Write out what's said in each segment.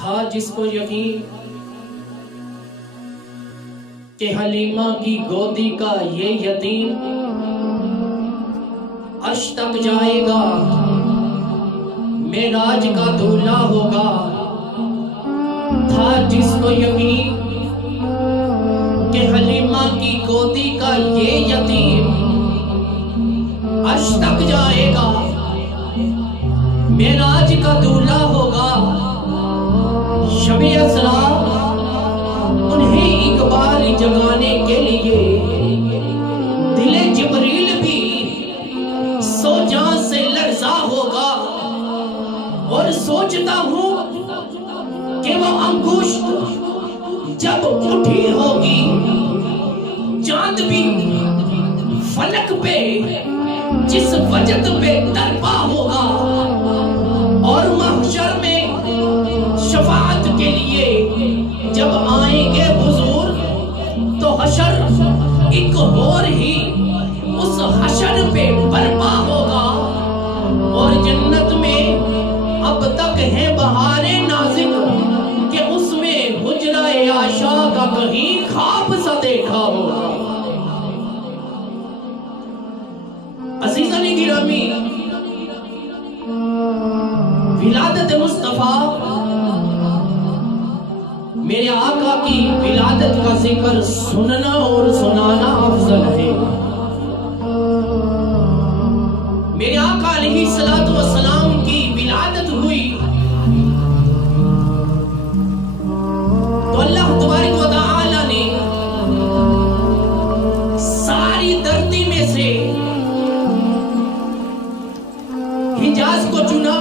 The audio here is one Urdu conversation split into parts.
تھا جس کو یقین کہ حلیمہ کی گودی کا یہ یتیم عرش تک جائے گا، معراج کا دولہا ہوگا۔ تھا جس کو یقین کہ حلیمہ کی گودی کا یہ یتیم عرش تک جائے گا، معراج کا دولہا ہوگا۔ شب اسرا انہیں اقبال جگانے کے لیے دل جبریل بھی سو جان سے لرزا ہوگا، اور سوچتا ہوں کہ وہ انگشت جب اٹھی ہوگی چاند بھی فلک پہ جس وجد پہ درپا ہوگا، اور محشر میں شفاعت کے لیے جب آئیں گے حضور تو حشر ایک اور ہی اس حشر پہ برپا ہوگا، اور جنت میں اب تک ہے بہاریں نازک کہ اس میں حجرہ عائشہ کا کہیں خواب سا دیکھا ہوگا۔ عزیزان گرامی، ولادت مصطفیٰ، میرے آقا کی ولادت کا ذکر سننا اور سنانا افضل ہے۔ میرے آقا علیہ السلام کی ولادت ہوئی تو اللہ تبارک و تعالی نے ساری دھرتی میں سے حجاز کو چنا،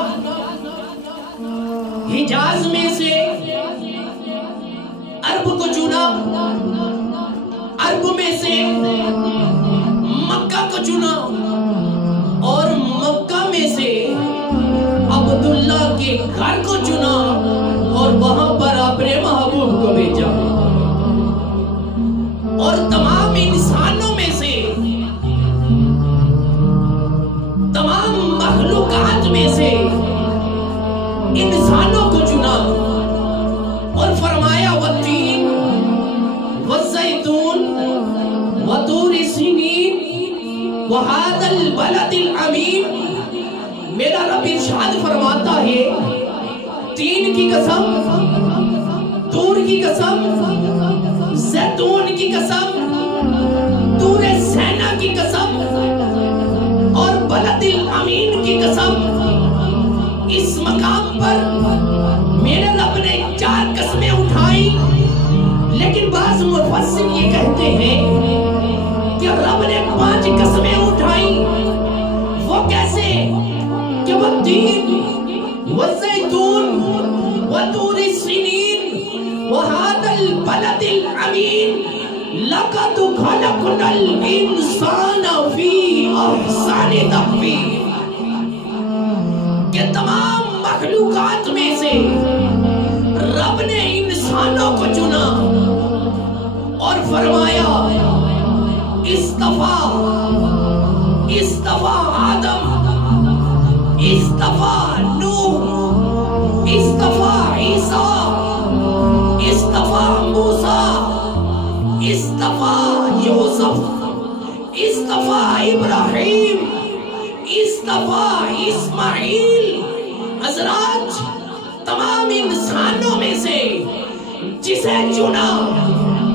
حجاز میں سے عرب کو چنا، عرب میں سے مکہ کو چنا، اور مکہ میں سے عبداللہ کے گھر کو چنا، اور وہاں پر اپنے محبوب کو بھیجا، اور تمام انسانوں میں سے، تمام مخلوقات میں سے انسانوں کو چنا، اور فرمایا والتین والزیتون وطور سینین وہذا البلد الامین۔ میرا رب ارشاد فرماتا ہے، تین کی قسم، طور کی قسم، زیتون کی قسم، طور سینا کی قسم، اور بلد الامین کی قسم۔ اس مقام پر میرے رب نے 4 قسمیں اٹھائی، لیکن بعض مفسر یہ کہتے ہیں کہ رب نے 5 قسمیں اٹھائی۔ وہ کیسے کہ وہ تین والزیتون وطور سینین وہذا البلد الامین لقد خلقنا الانسان فی احسن تقویم، کہ تمام مخلوقات میں سے رب نے انسانوں کو چنا اور فرمایا اصطفیٰ آدم، اصطفیٰ نوح، اصطفیٰ عیسیٰ، اصطفیٰ موسیٰ، اصطفیٰ یوسف، اصطفیٰ ابراہیم، اصطفیٰ اسماعیل۔ حضرات، تمام انسانوں میں سے جسے چنا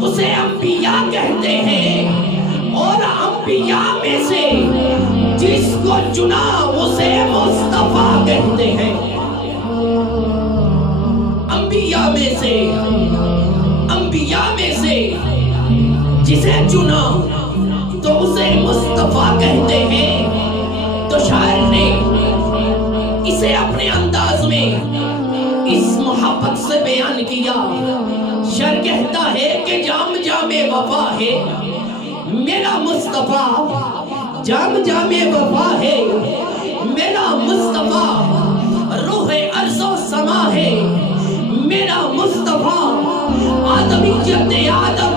اسے انبیاء کہتے ہیں، اور انبیاء میں سے جس کو چنا اسے مصطفیٰ کہتے ہیں۔ انبیاء میں سے جسے چنا تو اسے مصطفیٰ کہتے ہیں۔ تو شاعر نے اسے اپنے انداز میں اس محبت سے بیان کیا۔ شعر کہتا ہے کہ جام جام وفا ہے میرا مصطفیٰ، جام جام وفا ہے میرا مصطفیٰ، روح ارض و سما ہے میرا مصطفیٰ، آدمیت آدم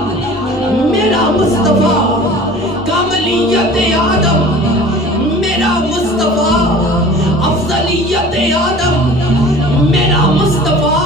میرا مصطفیٰ، کاملیت آدم میرا مصطفیٰ، افضلیت آدم میرا مصطفیٰ،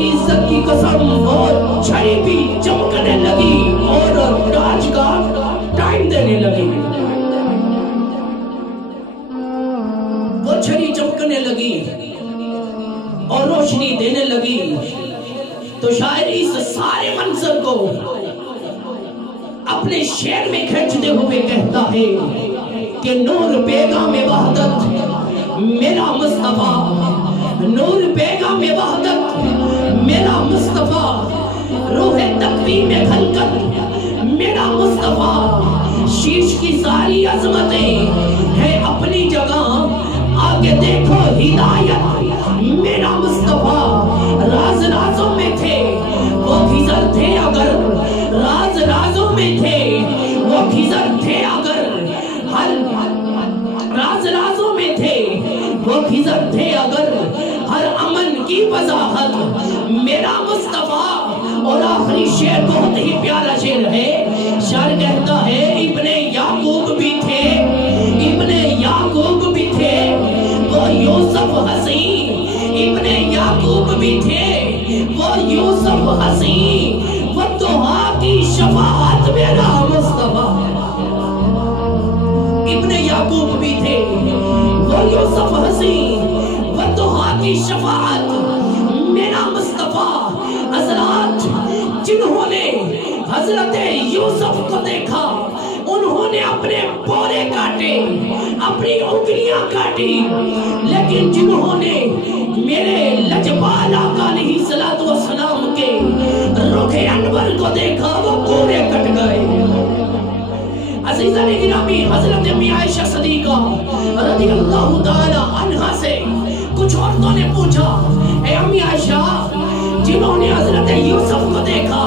کی عزت کی قسم وہ چھڑی بھی چمکنے لگی اور راج کا ٹائم دینے لگی. وہ چھڑی چمکنے لگی اور روشنی دینے لگی. تو شاعر اس سارے منظر کو اپنے شعر میں کھینچتے ہوئے کہتا ہے کہ نور پیغام وحدت میرا مصطفیٰ، نور پیغام وحدت میرا مصطفیٰ، روح تقویم خلقت میرا مصطفیٰ. شیش کی ساری عظمتیں ہیں اپنی جگہ، آگے دیکھو ہدایت میرا مصطفیٰ. راز رازوں میں تھے وہ خضر تھے اگر، راز رازوں میں تھے وہ خضر تھے اگر، ہر راز رازوں میں تھے وہ خضر تھے اگر، ہر امن کی وضاحت میرا مصطفیٰ. اور آخری شعر بہت ہی پیارا شعر ہے. شاعر کہتا ہے ابن یعقوب بھی تھے، ابن یعقوب بھی تھے وہ یوسف حسین، ابن یعقوب بھی تھے وہ یوسف حسین. وہ توہا کی شفاعت میرا مصطفیٰ. ابن یعقوب بھی تھے وہ یوسف حسین، وہ توہا کی شفاعت میرا مصطفیٰ. حضرات جنہوں نے حضرت یوسف کو دیکھا انہوں نے اپنے پورے کاٹے، اپنی انگلیاں کاٹی، لیکن جنہوں نے میرے لجپال آقا علیہ السلام کے رخ انور کو دیکھا وہ پورے کٹ گئے. عزیزان گرامی، حضرت امی عائشہ صدیقہ رضی اللہ تعالی عنہا سے کچھ عورتوں نے پوچھا اے امی عائشہ جنہوں نے حضرت یوسف کو دیکھا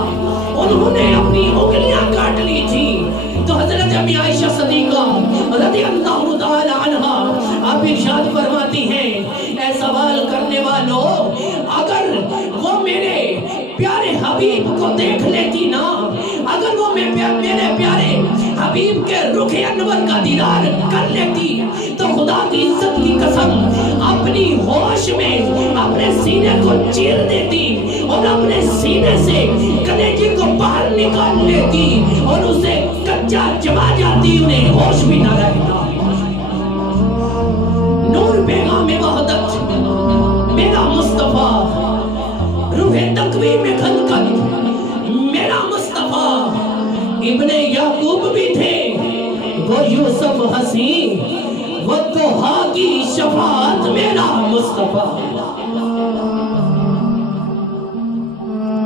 انہوں نے اپنی انگلیاں کاٹ لی تھی. تو حضرت امی عائشہ صدیقہ رضی اللہ تعالی عنہا آپ ارشاد فرماتی ہیں اے سوال کرنے والوں، اگر وہ میرے پیارے حبیب کو دیکھ لیتی نا، اگر وہ میرے پیارے حبیب کے رخ انور کا دیدار کر لیتی تو خدا کی عزت کی قسم اپنی ہوش میں اپنے سینے کو چیر دیتی اور اپنے سینے سے کلیجے کو باہر نکال لیتی اور اسے کچا چبا جاتی، انہیں ہوش بھی نہ رہتا. نور پیغام وحدت میرا مصطفیٰ، روح تقویم خلقت میرا مصطفیٰ. ابن یعقوب بھی تھے وہ یوسف حسین، وہ توہا کی شفاعت میرا مصطفیٰ.